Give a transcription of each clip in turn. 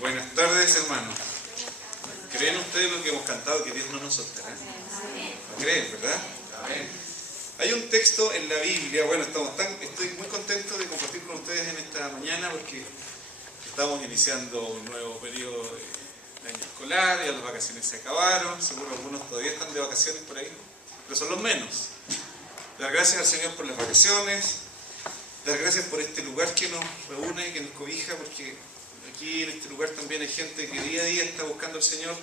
Buenas tardes, hermanos. ¿Creen ustedes lo que hemos cantado, que Dios no nos soltará? ¿Lo creen, verdad? Amén. Hay un texto en la Biblia, bueno, estoy muy contento de compartir con ustedes en esta mañana porque estamos iniciando un nuevo periodo de año escolar, ya las vacaciones se acabaron, seguro algunos todavía están de vacaciones por ahí, pero son los menos. Dar gracias al Señor por las vacaciones, dar gracias por este lugar que nos reúne, que nos cobija, porque aquí en este lugar también hay gente que día a día está buscando al Señor,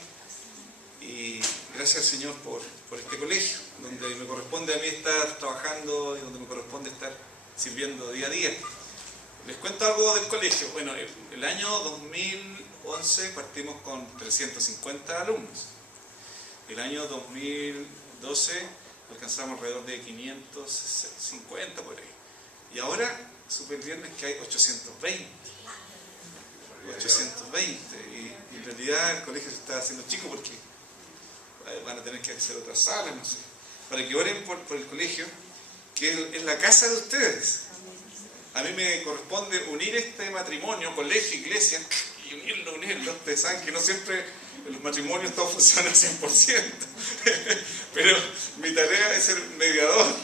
y gracias al Señor por este colegio, donde me corresponde a mí estar trabajando y donde me corresponde estar sirviendo día a día. Les cuento algo del colegio. Bueno, el año 2011 partimos con 350 alumnos. El año 2012 alcanzamos alrededor de 550 por ahí. Y ahora, súper bien, es que hay 820. 820. Y en realidad el colegio se está haciendo chico porque van a tener que hacer otras salas, no sé. Para que oren por el colegio, que es la casa de ustedes. A mí me corresponde unir este matrimonio, colegio, iglesia, y unirlo. Ustedes saben que no siempre en los matrimonios todo funciona al 100%. Pero mi tarea es ser mediador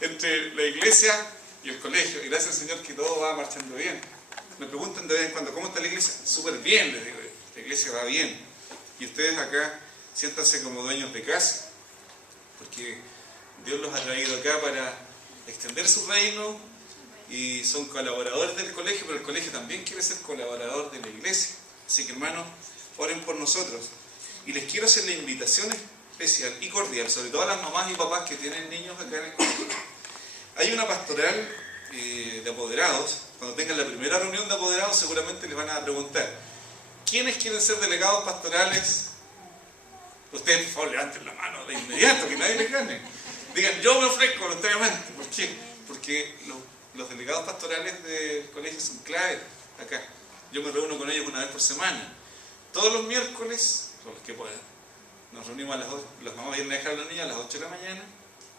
entre la iglesia y el colegio. Y gracias al Señor que todo va marchando bien. Me preguntan de vez en cuando, ¿cómo está la iglesia? Súper bien, les digo. La iglesia va bien. Y ustedes acá, siéntanse como dueños de casa, porque Dios los ha traído acá para extender su reino y son colaboradores del colegio, pero el colegio también quiere ser colaborador de la iglesia. Así que, hermanos, oren por nosotros. Y les quiero hacer la invitación especial y cordial, sobre todo a las mamás y papás que tienen niños acá en el colegio. Hay una pastoral de apoderados. Cuando tengan la primera reunión de apoderados seguramente les van a preguntar: ¿quiénes quieren ser delegados pastorales? Ustedes, por favor, levanten la mano de inmediato, que nadie les gane. Digan: yo me ofrezco voluntariamente. ¿Por qué? Porque los delegados pastorales del colegio son clave acá. Yo me reúno con ellos una vez por semana. Todos los miércoles, con los que puedan, nos reunimos a las 8, las mamás vienen a dejar a los niños a las 8 de la mañana,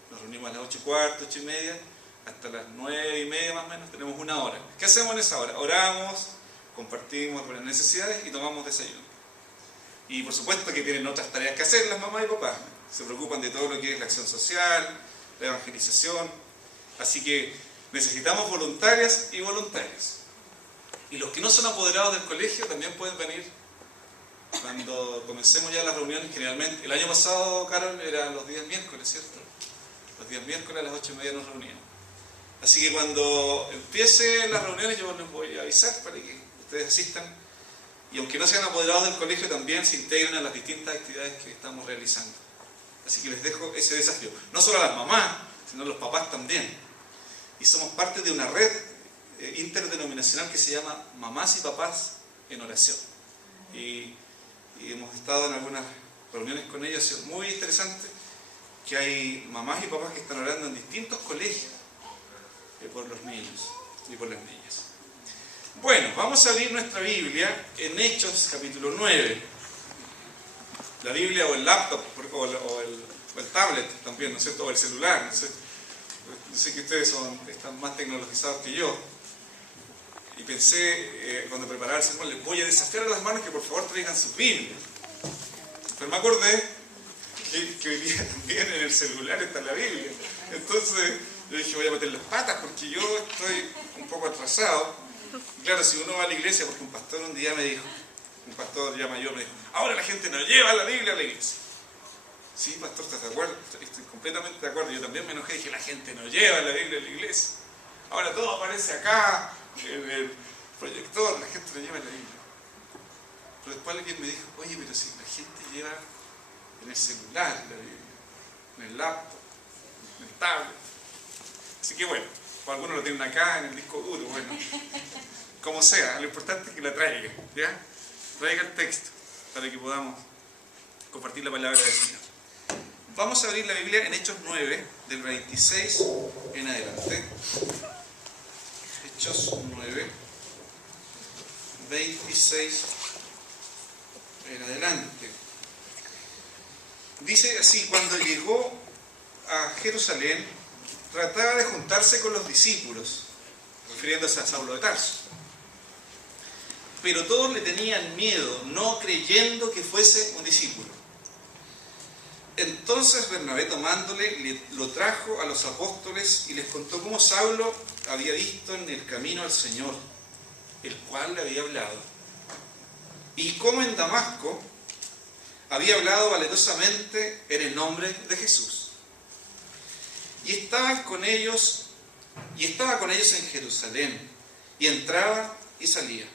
nos reunimos a las 8:15, 8:30, hasta las 9:30 más o menos, tenemos una hora. ¿Qué hacemos en esa hora? Oramos, compartimos por las necesidades y tomamos desayuno. Y por supuesto que tienen otras tareas que hacer las mamás y papás. Se preocupan de todo lo que es la acción social, la evangelización. Así que necesitamos voluntarias y voluntarios. Y los que no son apoderados del colegio también pueden venir cuando comencemos ya las reuniones. Generalmente, el año pasado, Carol, eran los días miércoles, ¿cierto? Los días miércoles a las 8:30 nos reuníamos. Así que cuando empiecen las reuniones yo les voy a avisar para que ustedes asistan. Y aunque no sean apoderados del colegio, también se integran a las distintas actividades que estamos realizando. Así que les dejo ese desafío. No solo a las mamás, sino a los papás también. Y somos parte de una red interdenominacional que se llama Mamás y Papás en Oración. Y hemos estado en algunas reuniones con ellos, ha sido muy interesante que hay mamás y papás que están orando en distintos colegios por los niños y por las niñas. Bueno, vamos a abrir nuestra Biblia en Hechos capítulo 9. La Biblia o el laptop o el tablet también, ¿no es cierto? O el celular, ¿no es cierto? Yo sé que ustedes están más tecnologizados que yo. Y pensé, cuando preparaba el sermón, les voy a desafiar a las hermanas que por favor traigan sus Biblias. Pero me acordé que hoy día también en el celular está la Biblia. Entonces yo dije, voy a meter las patas porque yo estoy un poco atrasado. Claro, si uno va a la iglesia, porque un pastor un día me dijo, un pastor ya mayor me dijo: ahora la gente no lleva la Biblia a la iglesia. Sí, pastor, ¿estás de acuerdo? Estoy completamente de acuerdo. Yo también me enojé y dije: la gente no lleva la Biblia a la iglesia. Ahora todo aparece acá, en el proyector, la gente no lleva la Biblia. Pero después alguien me dijo: oye, pero si la gente lleva en el celular la Biblia, en el laptop, en el tablet. Así que bueno, o algunos lo tienen acá en el disco duro, bueno, como sea, lo importante es que la traiga, ¿ya? Traiga el texto para que podamos compartir la palabra del Señor. Vamos a abrir la Biblia en Hechos 9, del 26 en adelante. Hechos 9, 26 en adelante. Dice así: cuando llegó a Jerusalén, trataba de juntarse con los discípulos, refiriéndose a Saulo de Tarso. pero todos le tenían miedo, no creyendo que fuese un discípulo. Entonces Bernabé, tomándole, lo trajo a los apóstoles y les contó cómo Saulo había visto en el camino al Señor, el cual le había hablado, y cómo en Damasco había hablado valerosamente en el nombre de Jesús. Y estaba con ellos en Jerusalén, y entraba y salía,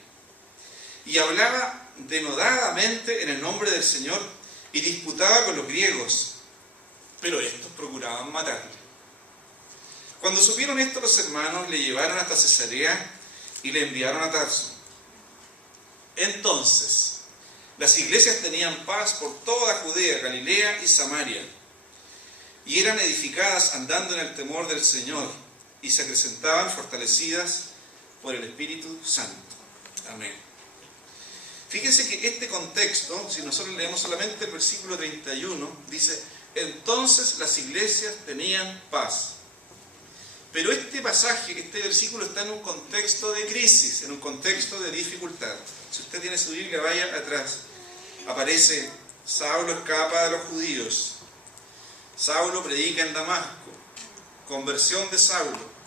y hablaba denodadamente en el nombre del Señor, y disputaba con los griegos, pero estos procuraban matarle. Cuando supieron esto, los hermanos le llevaron hasta Cesarea y le enviaron a Tarso. Entonces, las iglesias tenían paz por toda Judea, Galilea y Samaria, y eran edificadas andando en el temor del Señor, y se acrecentaban fortalecidas por el Espíritu Santo. Amén. Fíjense que este contexto, si nosotros leemos solamente el versículo 31, dice: entonces las iglesias tenían paz. Pero este pasaje, este versículo está en un contexto de crisis, en un contexto de dificultad. Si usted tiene su Biblia, vaya atrás. Aparece: Saulo escapa de los judíos. Saulo predica en Damasco. Conversión de Saulo.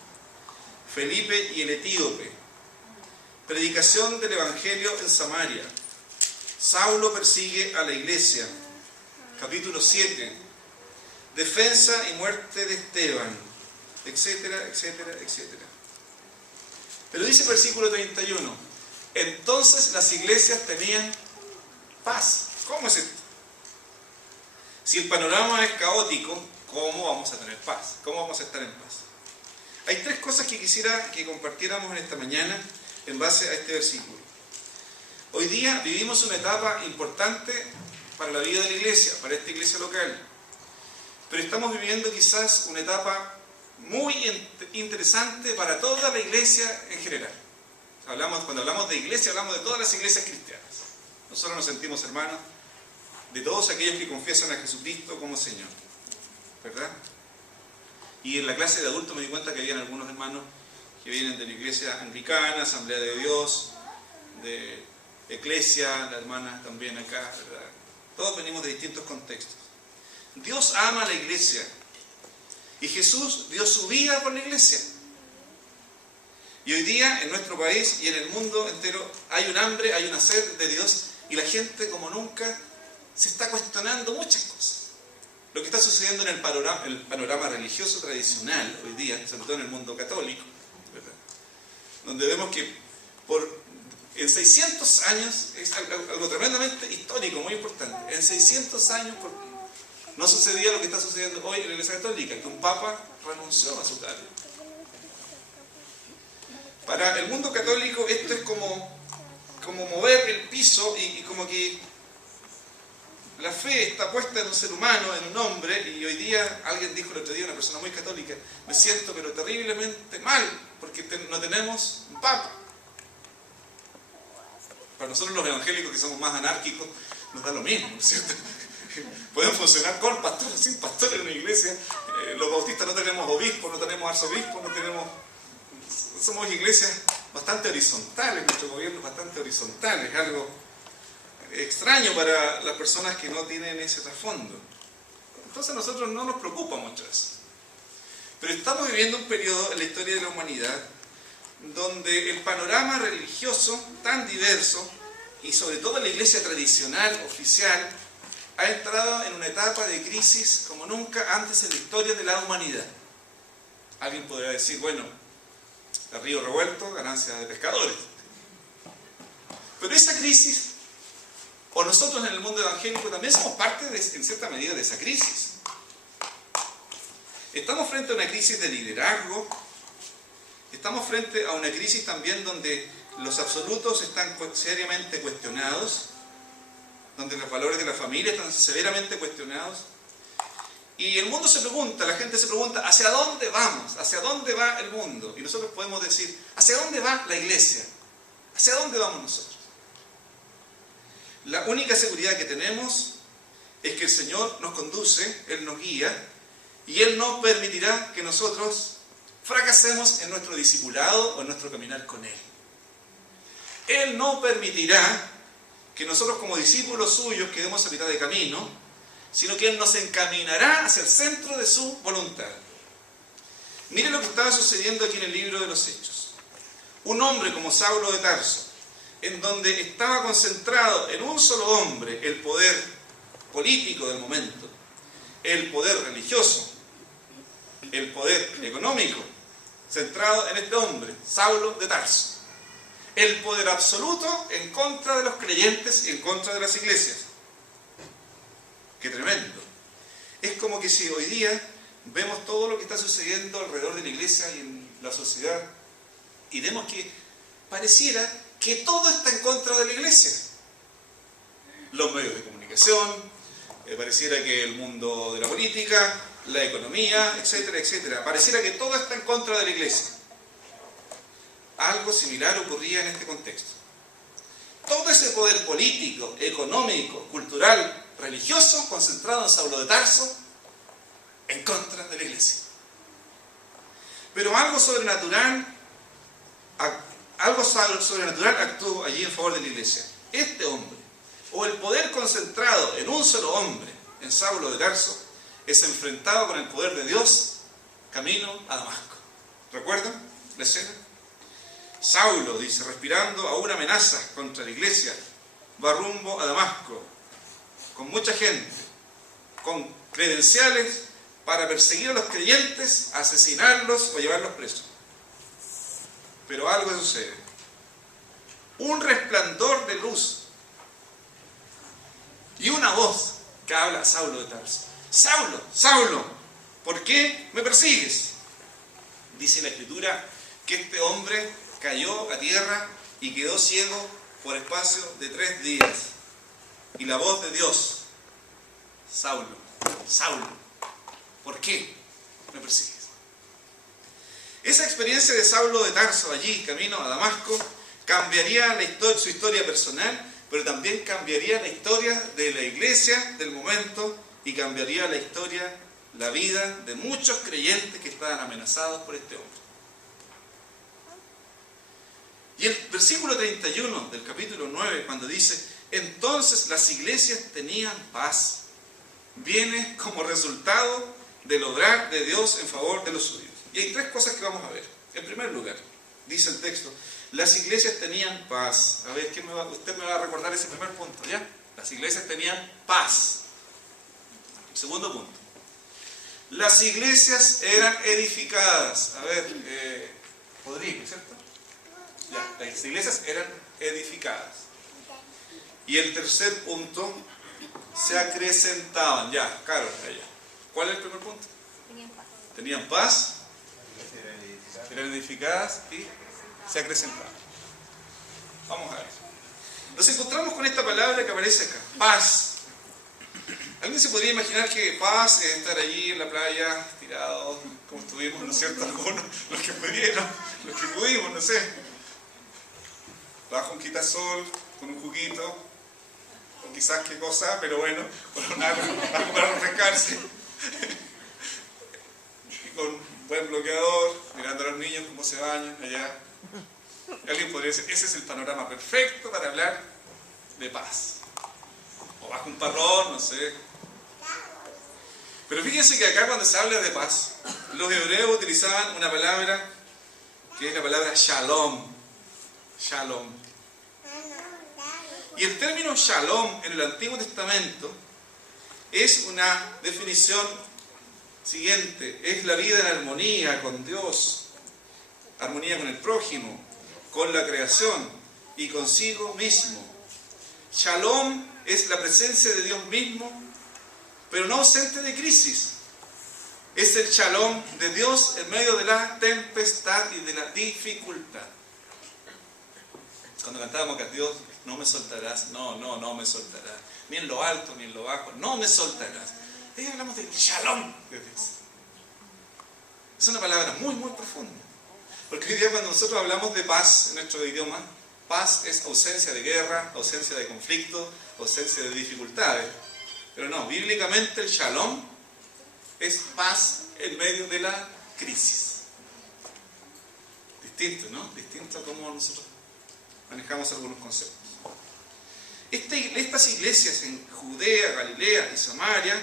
Felipe y el etíope. Predicación del Evangelio en Samaria. Saulo persigue a la iglesia. Capítulo 7. Defensa y muerte de Esteban. Etcétera, etcétera, etcétera. Pero dice el versículo 31. Entonces las iglesias tenían paz. ¿Cómo es esto? Si el panorama es caótico, ¿cómo vamos a tener paz? ¿Cómo vamos a estar en paz? Hay tres cosas que quisiera que compartiéramos en esta mañana en base a este versículo. Hoy día vivimos una etapa importante para la vida de la iglesia, para esta iglesia local. Pero estamos viviendo quizás una etapa muy interesante para toda la iglesia en general. Cuando hablamos de iglesia, hablamos de todas las iglesias cristianas. Nosotros nos sentimos hermanos de todos aquellos que confiesan a Jesucristo como Señor, ¿verdad? Y en la clase de adultos me di cuenta que habían algunos hermanos que vienen de la iglesia anglicana, Asamblea de Dios, de Eclesia, la hermana también acá, ¿verdad? Todos venimos de distintos contextos. Dios ama a la iglesia y Jesús dio su vida por la iglesia. Y hoy día en nuestro país y en el mundo entero hay un hambre, hay una sed de Dios, y la gente como nunca se está cuestionando muchas cosas. Lo que está sucediendo en el panorama religioso tradicional hoy día, sobre todo en el mundo católico, ¿verdad? Donde vemos que en 600 años, es algo tremendamente histórico, muy importante, en 600 años no sucedía lo que está sucediendo hoy en la Iglesia Católica, que un papa renunció a su cargo. Para el mundo católico esto es como mover el piso y como que la fe está puesta en un ser humano, en un hombre, y hoy día, alguien dijo el otro día, una persona muy católica: me siento pero terriblemente mal, porque no tenemos un papa. Para nosotros los evangélicos, que somos más anárquicos, nos da lo mismo, ¿no es cierto? Podemos funcionar con pastores, sin pastores en una iglesia. Los bautistas no tenemos obispo, no tenemos arzobispo, somos iglesias bastante horizontales, nuestro gobierno es bastante horizontal, es algo extraño para las personas que no tienen ese trasfondo. Entonces a nosotros no nos preocupa mucho eso. Pero estamos viviendo un periodo en la historia de la humanidad donde el panorama religioso tan diverso, y sobre todo la iglesia tradicional, oficial, ha entrado en una etapa de crisis como nunca antes en la historia de la humanidad. Alguien podría decir: bueno, el río revuelto, ganancia de pescadores. Pero esa crisis, o nosotros en el mundo evangélico también somos parte en cierta medida de esa crisis. Estamos frente a una crisis de liderazgo, estamos frente a una crisis también donde los absolutos están seriamente cuestionados, donde los valores de la familia están severamente cuestionados. Y el mundo se pregunta, la gente se pregunta: ¿hacia dónde vamos? ¿Hacia dónde va el mundo? Y nosotros podemos decir: ¿hacia dónde va la iglesia? ¿Hacia dónde vamos nosotros? La única seguridad que tenemos es que el Señor nos conduce, Él nos guía, y Él no permitirá que nosotros fracasemos en nuestro discipulado o en nuestro caminar con Él. Él no permitirá que nosotros como discípulos suyos quedemos a mitad de camino, sino que Él nos encaminará hacia el centro de su voluntad. Miren lo que estaba sucediendo aquí en el libro de los Hechos. Un hombre como Saulo de Tarso, en donde estaba concentrado en un solo hombre el poder político del momento, el poder religioso, el poder económico, centrado en este hombre, Saulo de Tarso. El poder absoluto en contra de los creyentes y en contra de las iglesias. ¡Qué tremendo! Es como que si hoy día vemos todo lo que está sucediendo alrededor de la iglesia y en la sociedad y vemos que pareciera que todo está en contra de la iglesia. Los medios de comunicación, pareciera que el mundo de la política, la economía, etcétera, etcétera. Pareciera que todo está en contra de la iglesia. Algo similar ocurría en este contexto. Todo ese poder político, económico, cultural, religioso, concentrado en Saulo de Tarso, en contra de la iglesia. Pero algo sobrenatural actuó allí en favor de la iglesia. Este hombre, o el poder concentrado en un solo hombre, en Saulo de Tarso, es enfrentado con el poder de Dios camino a Damasco. ¿Recuerdan la escena? Saulo, dice, respirando aún amenazas contra la iglesia, va rumbo a Damasco, con mucha gente, con credenciales para perseguir a los creyentes, asesinarlos o llevarlos presos. Pero algo sucede. Un resplandor de luz y una voz que habla a Saulo de Tarso. Saulo, Saulo, ¿por qué me persigues? Dice la Escritura que este hombre cayó a tierra y quedó ciego por espacio de 3 días. Y la voz de Dios, Saulo, Saulo, ¿por qué me persigues? Esa experiencia de Saulo de Tarso allí, camino a Damasco, cambiaría su historia personal, pero también cambiaría la historia de la iglesia del momento y cambiaría la historia, la vida de muchos creyentes que estaban amenazados por este hombre. Y el versículo 31 del capítulo 9, cuando dice, entonces las iglesias tenían paz, viene como resultado del obrar de Dios en favor de los suyos. Y hay 3 cosas que vamos a ver. En primer lugar, dice el texto, las iglesias tenían paz. A ver, usted me va a recordar ese primer punto, ¿ya? Las iglesias tenían paz. Segundo punto, las iglesias eran edificadas. A ver, Rodrigo, ¿cierto? Ya, las iglesias eran edificadas. Y el tercer punto, se acrecentaban. Ya, Carol, allá. ¿Cuál es el primer punto? Tenían paz, eran edificadas y se acrecentaban. Vamos a ver. Nos encontramos con esta palabra que aparece acá, paz. ¿Alguien se podría imaginar que paz es estar allí en la playa, tirados, como estuvimos, ¿no es cierto? Algunos, los que pudieron, los que pudimos, no sé. Bajo un quitasol, con un juguito, o quizás qué cosa, pero bueno, con algo para refrescarse. Y con un buen bloqueador, mirando a los niños cómo se bañan allá. Alguien podría decir, ese es el panorama perfecto para hablar de paz. O bajo un parrón, no sé. Pero fíjense que acá cuando se habla de paz, los hebreos utilizaban una palabra que es la palabra shalom. Shalom. Y el término shalom en el Antiguo Testamento es una definición siguiente. Es la vida en armonía con Dios, armonía con el prójimo, con la creación y consigo mismo. Shalom es la presencia de Dios mismo, pero no ausente de crisis. Es el shalom de Dios en medio de la tempestad y de la dificultad. Cuando cantábamos que a Dios no me soltarás, no me soltarás, ni en lo alto ni en lo bajo, no me soltarás. Ahí hablamos del shalom de Dios. Es una palabra muy, muy profunda. Porque hoy día cuando nosotros hablamos de paz en nuestro idioma, paz es ausencia de guerra, ausencia de conflicto, ausencia de dificultades. Pero no, bíblicamente el shalom es paz en medio de la crisis. Distinto, ¿no? Distinto a como nosotros manejamos algunos conceptos. Estas iglesias en Judea, Galilea y Samaria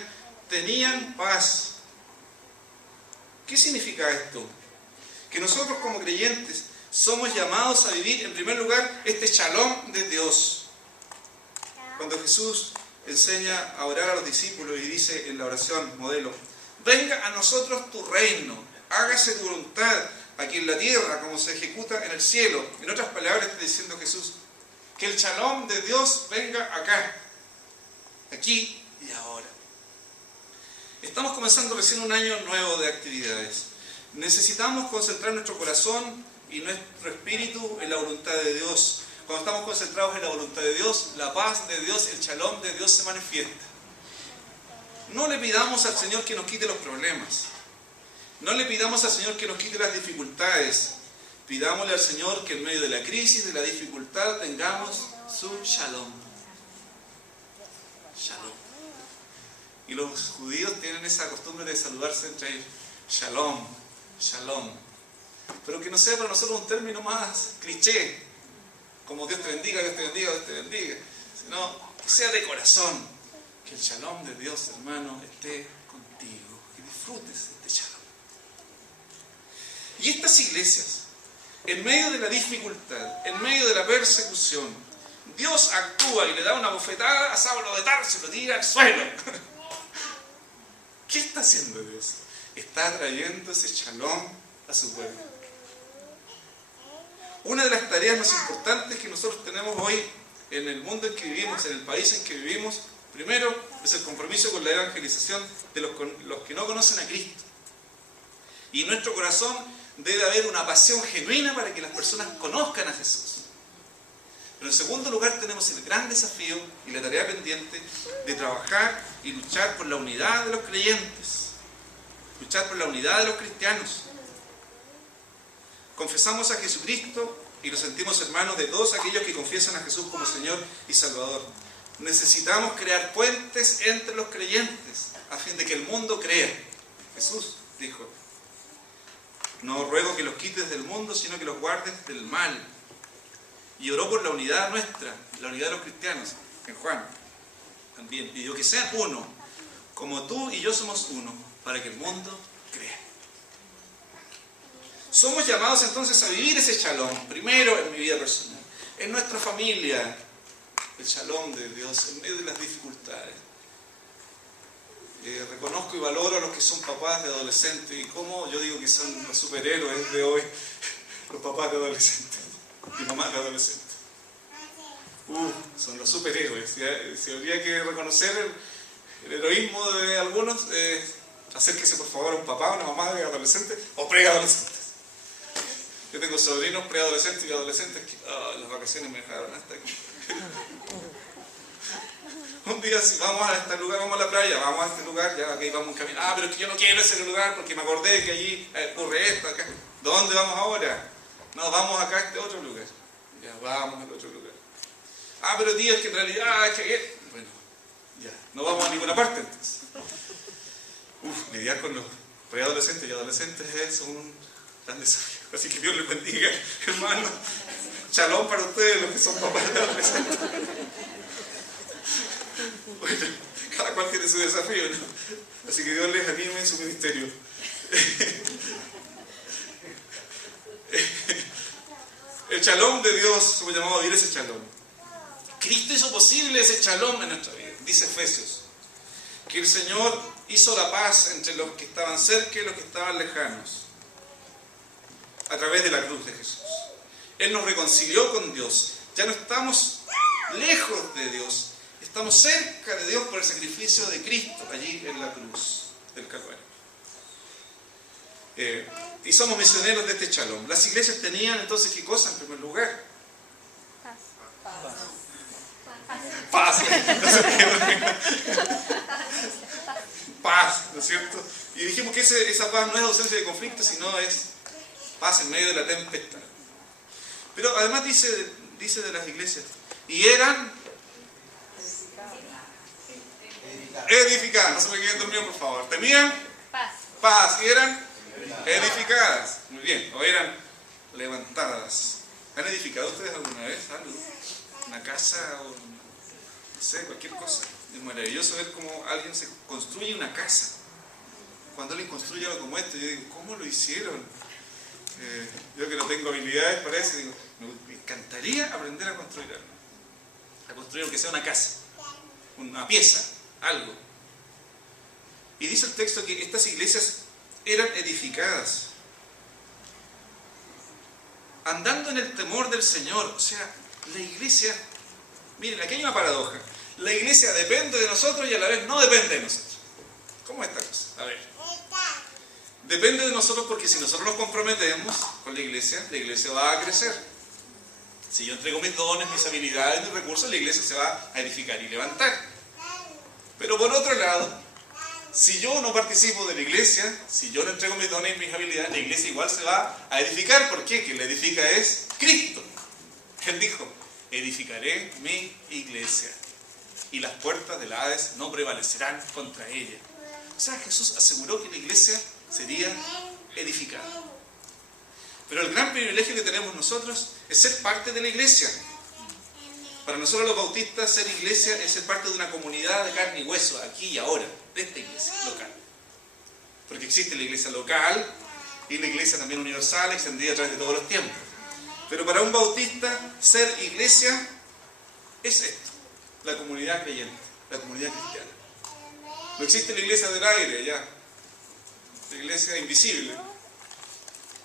tenían paz. ¿Qué significa esto? Que nosotros como creyentes somos llamados a vivir en primer lugar este shalom de Dios. Cuando Jesús enseña a orar a los discípulos y dice en la oración modelo: venga a nosotros tu reino, hágase tu voluntad aquí en la tierra como se ejecuta en el cielo. En otras palabras está diciendo Jesús que el shalom de Dios venga acá, aquí y ahora. Estamos comenzando recién un año nuevo de actividades. Necesitamos concentrar nuestro corazón y nuestro espíritu en la voluntad de Dios. Cuando estamos concentrados en la voluntad de Dios, la paz de Dios, el shalom de Dios se manifiesta. No le pidamos al Señor que nos quite los problemas. No le pidamos al Señor que nos quite las dificultades. Pidámosle al Señor que en medio de la crisis, de la dificultad, tengamos su shalom. Shalom. Y los judíos tienen esa costumbre de saludarse entre ellos. Shalom, shalom. Pero que no sea para nosotros un término más cliché, como Dios te bendiga, Dios te bendiga, Dios te bendiga. Sino que sea de corazón. Que el shalom de Dios, hermano, esté contigo. Que disfrutes este shalom. Y estas iglesias, en medio de la dificultad, en medio de la persecución, Dios actúa y le da una bofetada a Saulo de Tarso y lo tira al suelo. ¿Qué está haciendo Dios? Está trayendo ese shalom a su pueblo. Una de las tareas más importantes que nosotros tenemos hoy en el mundo en que vivimos, en el país en que vivimos, primero es el compromiso con la evangelización de los que no conocen a Cristo. Y en nuestro corazón debe haber una pasión genuina para que las personas conozcan a Jesús. Pero en segundo lugar tenemos el gran desafío y la tarea pendiente de trabajar y luchar por la unidad de los creyentes, luchar por la unidad de los cristianos. Confesamos a Jesucristo y nos sentimos hermanos de todos aquellos que confiesan a Jesús como Señor y Salvador. Necesitamos crear puentes entre los creyentes a fin de que el mundo crea. Jesús dijo: no ruego que los quites del mundo, sino que los guardes del mal. Y oró por la unidad nuestra, la unidad de los cristianos. En Juan también pidió que sean uno, como tú y yo somos uno, para que el mundo crea. Somos llamados entonces a vivir ese shalom, primero en mi vida personal, en nuestra familia, el shalom de Dios en medio de las dificultades. Reconozco y valoro a los que son papás de adolescentes y cómo yo digo que son los superhéroes de hoy, los papás de adolescentes y mamás de adolescentes. Son los superhéroes. Si habría que reconocer el heroísmo de algunos, acérquese por favor a un papá o una mamá de adolescentes o preadolescentes. Yo tengo sobrinos preadolescentes y adolescentes que las vacaciones me dejaron hasta aquí. Un día si vamos a este lugar, vamos a la playa, vamos a este lugar, ya que vamos en camino. Pero es que yo no quiero ese lugar porque me acordé que allí ocurre esto, acá. ¿Dónde vamos ahora? No, vamos acá a este otro lugar. Ya, vamos al otro lugar. Pero tío, es que en realidad, bueno, ya, no vamos a ninguna parte entonces. Lidiar con los preadolescentes y adolescentes es un gran desafío. Así que Dios les bendiga, hermano. Shalom para ustedes, los que son papás de adolescentes. Bueno, cada cual tiene su desafío, ¿no? Así que Dios les anime en su ministerio. El shalom de Dios, somos llamados a vivir ese shalom. Cristo hizo posible ese shalom en nuestra vida. Dice Efesios que el Señor hizo la paz entre los que estaban cerca y los que estaban lejanos a través de la cruz de Jesús. Él nos reconcilió con Dios. Ya no estamos lejos de Dios. Estamos cerca de Dios por el sacrificio de Cristo allí en la cruz del Calvario. Y somos misioneros de este shalom. Las iglesias tenían entonces ¿qué cosa en primer lugar? Paz. Paz, ¿no es cierto? Y dijimos que esa paz no es ausencia de conflicto, sino es paz en medio de la tempestad. Pero además dice de las iglesias, y eran edificadas, no se me queden dormidos por favor, tenían paz y eran edificadas, muy bien, o eran levantadas. ¿Han edificado ustedes alguna vez algo? ¿Una casa o no sé, cualquier cosa? Es maravilloso ver cómo alguien se construye una casa. Cuando alguien construye algo como esto, yo digo, ¿cómo lo hicieron? Yo que no tengo habilidades para eso, digo, me encantaría aprender a construir algo. A construir aunque sea una casa, una pieza, algo. Y dice el texto que estas iglesias eran edificadas andando en el temor del Señor. O sea, la iglesia, miren, aquí hay una paradoja. La iglesia depende de nosotros y a la vez no depende de nosotros. ¿Cómo es esta cosa? A ver. Depende de nosotros porque si nosotros nos comprometemos con la iglesia va a crecer. Si yo entrego mis dones, mis habilidades, mis recursos, la iglesia se va a edificar y levantar. Pero por otro lado, si yo no participo de la iglesia, si yo no entrego mis dones y mis habilidades, la iglesia igual se va a edificar. ¿Por qué? Quien la edifica es Cristo. Él dijo, edificaré mi iglesia y las puertas del Hades no prevalecerán contra ella. O sea, Jesús aseguró que la iglesia sería edificada. Pero el gran privilegio que tenemos nosotros es ser parte de la iglesia. Para nosotros los bautistas, ser iglesia es ser parte de una comunidad de carne y hueso, aquí y ahora, de esta iglesia local. Porque existe la iglesia local y la iglesia también universal, extendida a través de todos los tiempos. Pero para un bautista, ser iglesia es esto, la comunidad creyente, la comunidad cristiana. No existe la iglesia del aire, ya, la iglesia invisible,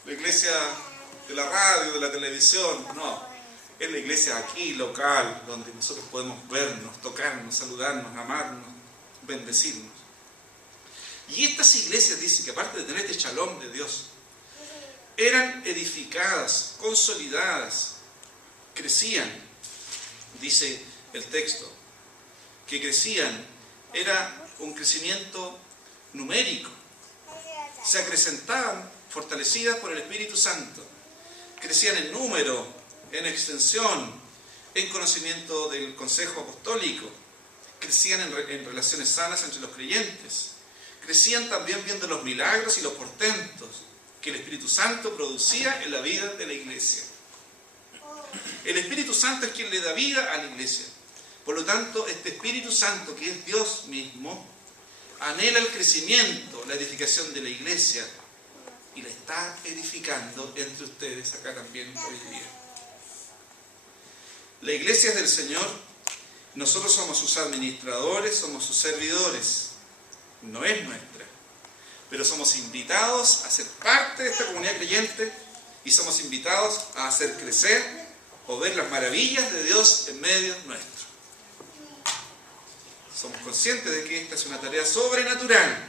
la iglesia de la radio, de la televisión, no. Es la iglesia aquí, local, donde nosotros podemos vernos, tocarnos, saludarnos, amarnos, bendecirnos. Y estas iglesias, dice que aparte de tener este shalom de Dios, eran edificadas, consolidadas, crecían, dice el texto, que crecían, era un crecimiento numérico, se acrecentaban, fortalecidas por el Espíritu Santo, crecían en número, en extensión, en conocimiento del consejo apostólico, crecían en relaciones sanas entre los creyentes, crecían también viendo los milagros y los portentos que el Espíritu Santo producía en la vida de la iglesia. El Espíritu Santo es quien le da vida a la iglesia. Por lo tanto, este Espíritu Santo, que es Dios mismo, anhela el crecimiento, la edificación de la iglesia, y la está edificando entre ustedes acá también hoy día. La iglesia es del Señor, nosotros somos sus administradores, somos sus servidores, no es nuestra, pero somos invitados a ser parte de esta comunidad creyente y somos invitados a hacer crecer o ver las maravillas de Dios en medio nuestro. Somos conscientes de que esta es una tarea sobrenatural.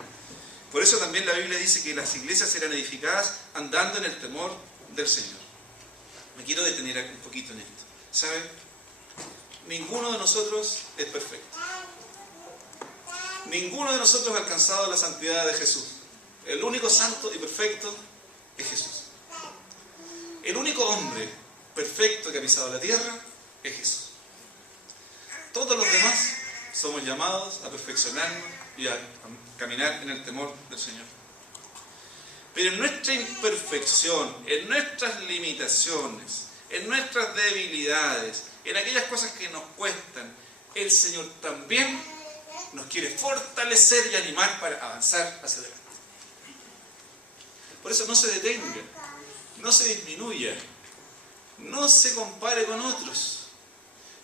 Por eso también la Biblia dice que las iglesias eran edificadas andando en el temor del Señor. Me quiero detener un poquito en esto. ¿Saben? Ninguno de nosotros es perfecto. Ninguno de nosotros ha alcanzado la santidad de Jesús. El único santo y perfecto es Jesús. El único hombre perfecto que ha pisado la tierra es Jesús. Todos los demás somos llamados a perfeccionarnos y a caminar en el temor del Señor. Pero en nuestra imperfección, en nuestras limitaciones, en nuestras debilidades, en aquellas cosas que nos cuestan, el Señor también nos quiere fortalecer y animar para avanzar hacia adelante. Por eso no se detenga, no se disminuya, no se compare con otros,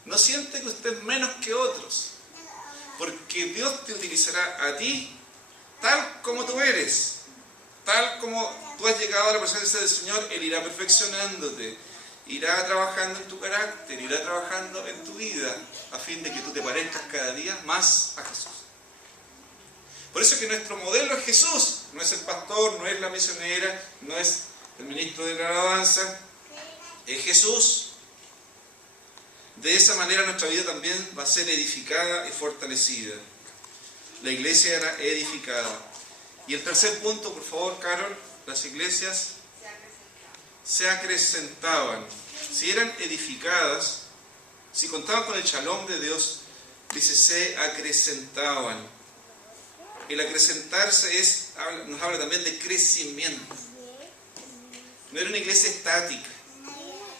no siente que usted es menos que otros, porque Dios te utilizará a ti tal como tú eres, tal como tú has llegado a la presencia del Señor. Él irá perfeccionándote, irá trabajando en tu carácter, irá trabajando en tu vida, a fin de que tú te parezcas cada día más a Jesús. Por eso es que nuestro modelo es Jesús, no es el pastor, no es la misionera, no es el ministro de la alabanza, es Jesús. De esa manera nuestra vida también va a ser edificada y fortalecida. La iglesia era edificada. Y el tercer punto, por favor, Carol, las iglesias se acrecentaban. Si eran edificadas, si contaban con el shalom de Dios, dice, se acrecentaban. El acrecentarse nos habla también de crecimiento. No era una iglesia estática.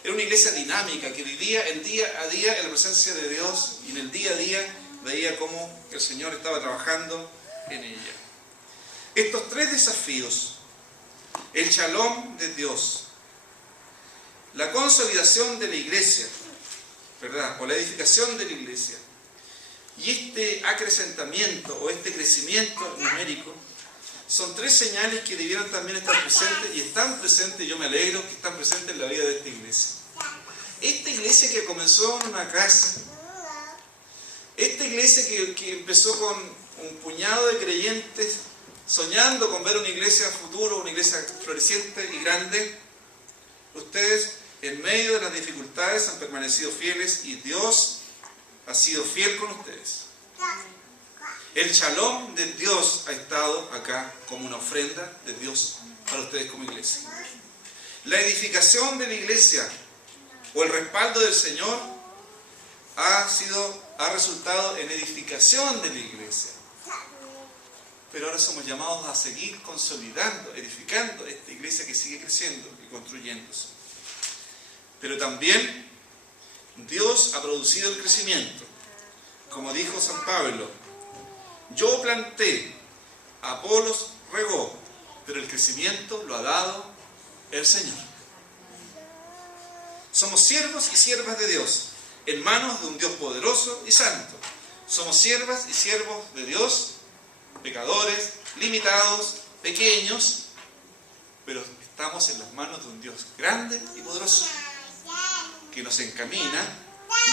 Era una iglesia dinámica que vivía el día a día en la presencia de Dios y en el día a día veía cómo el Señor estaba trabajando en ella. Estos tres desafíos, el shalom de Dios, la consolidación de la iglesia, ¿verdad? O la edificación de la iglesia, y este acrecentamiento o este crecimiento numérico, son tres señales que debieran también estar presentes y están presentes, y yo me alegro que están presentes en la vida de esta iglesia. Esta iglesia que comenzó en una casa, esta iglesia que empezó con un puñado de creyentes soñando con ver una iglesia futuro, una iglesia floreciente y grande, ustedes en medio de las dificultades han permanecido fieles y Dios ha sido fiel con ustedes. El shalom de Dios ha estado acá como una ofrenda de Dios para ustedes como iglesia. La edificación de la iglesia o el respaldo del Señor ha resultado en edificación de la iglesia. Pero ahora somos llamados a seguir consolidando, edificando esta iglesia que sigue creciendo y construyéndose. Pero también Dios ha producido el crecimiento. Como dijo San Pablo, yo planté, Apolos regó, pero el crecimiento lo ha dado el Señor. Somos siervos y siervas de Dios, en manos de un Dios poderoso y santo. Somos siervas y siervos de Dios, pecadores, limitados, pequeños, pero estamos en las manos de un Dios grande y poderoso, que nos encamina,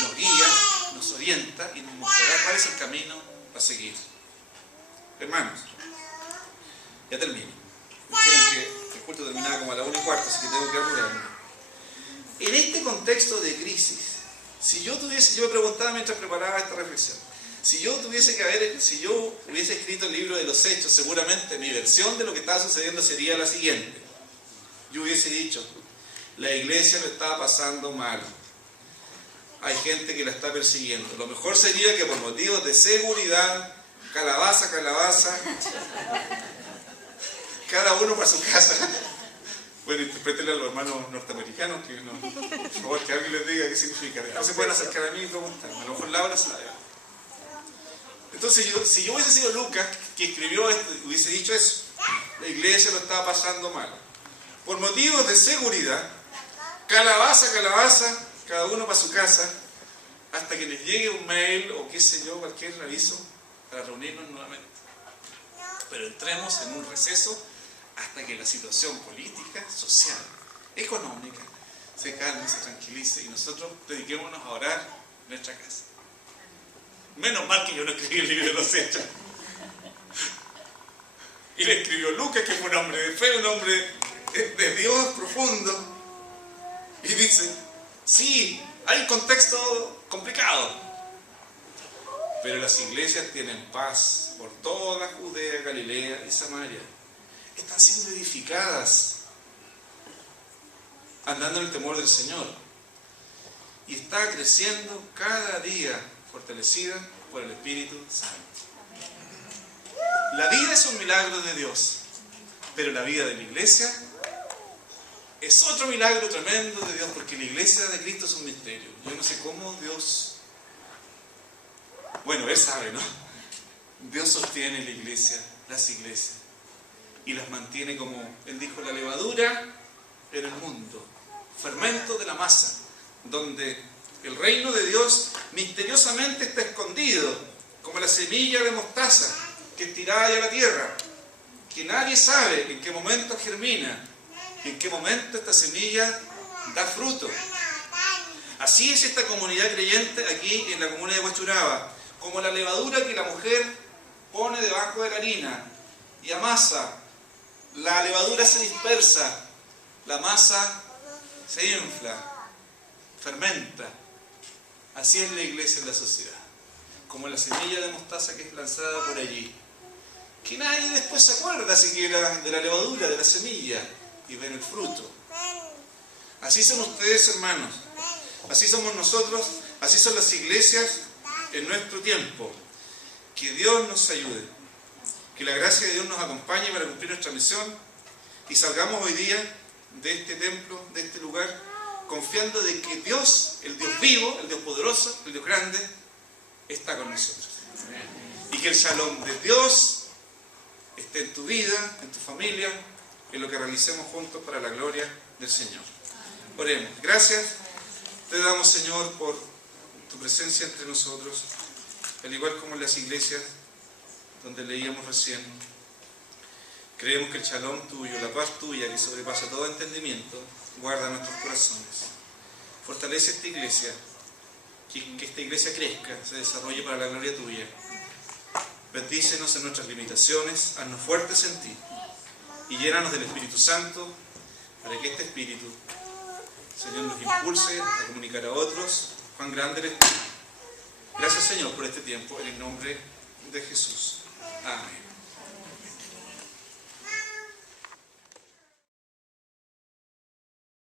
nos guía, nos orienta y nos mostrará cuál es el camino a seguir. Hermanos, ya termino. Me dijeron que el culto terminaba como a las 1:15, así que tengo que apurarme. En este contexto de crisis, yo me preguntaba mientras preparaba esta reflexión, si yo hubiese escrito el libro de los Hechos, seguramente mi versión de lo que estaba sucediendo sería la siguiente. Yo hubiese dicho, la iglesia lo estaba pasando mal. Hay gente que la está persiguiendo. Lo mejor sería que por motivos de seguridad, calabaza, cada uno para su casa. Bueno, interprétenle a los hermanos norteamericanos, que no, por favor, que alguien les diga qué significa. Después se pueden acercar a mí y preguntarme. A lo mejor Laura sabe. Entonces, si yo hubiese sido Lucas, que escribió esto, hubiese dicho eso. La iglesia lo estaba pasando mal. Por motivos de seguridad, calabaza, cada uno para su casa, hasta que les llegue un mail o qué sé yo, cualquier aviso para reunirnos nuevamente. Pero entremos en un receso hasta que la situación política, social, económica se calme, se tranquilice y nosotros dediquémonos a orar en nuestra casa. Menos mal que yo no escribí el libro de los Hechos. Y le escribió Lucas, que fue un hombre de fe, un hombre de Dios profundo. Y dice, sí, hay un contexto complicado, pero las iglesias tienen paz por toda Judea, Galilea y Samaria. Están siendo edificadas, andando en el temor del Señor. Y está creciendo cada día, fortalecida por el Espíritu Santo. La vida es un milagro de Dios, pero la vida de la iglesia es otro milagro tremendo de Dios, porque la iglesia de Cristo es un misterio. Yo no sé cómo Dios... Bueno, Él sabe, ¿no? Dios sostiene la iglesia, las iglesias, y las mantiene como Él dijo, la levadura en el mundo, fermento de la masa, donde el reino de Dios misteriosamente está escondido, como la semilla de mostaza que es tirada a la tierra, que nadie sabe en qué momento germina, en qué momento esta semilla da fruto. Así es esta comunidad creyente aquí en la comuna de Huachuraba, como la levadura que la mujer pone debajo de la harina y amasa. La levadura se dispersa, la masa se infla, fermenta. Así es la iglesia en la sociedad, como la semilla de mostaza que es lanzada por allí, que nadie después se acuerda siquiera de la levadura, de la semilla, y ven el fruto. Así son ustedes, hermanos, así somos nosotros, así son las iglesias en nuestro tiempo. Que Dios nos ayude, que la gracia de Dios nos acompañe para cumplir nuestra misión y salgamos hoy día de este templo, de este lugar, confiando de que Dios, el Dios vivo, el Dios poderoso, el Dios grande, está con nosotros. Y que el shalom de Dios esté en tu vida, en tu familia, en lo que realicemos juntos para la gloria del Señor. Oremos. Gracias te damos, Señor, por tu presencia entre nosotros, al igual como en las iglesias donde leíamos recién. Creemos que el shalom tuyo, la paz tuya que sobrepasa todo entendimiento, guarda nuestros corazones. Fortalece esta iglesia, que esta iglesia crezca, se desarrolle para la gloria tuya. Bendícenos en nuestras limitaciones, haznos fuertes en ti y llénanos del Espíritu Santo para que este Espíritu, Señor, nos impulse a comunicar a otros cuán grande eres tú. Gracias, Señor, por este tiempo, en el nombre de Jesús. Amén.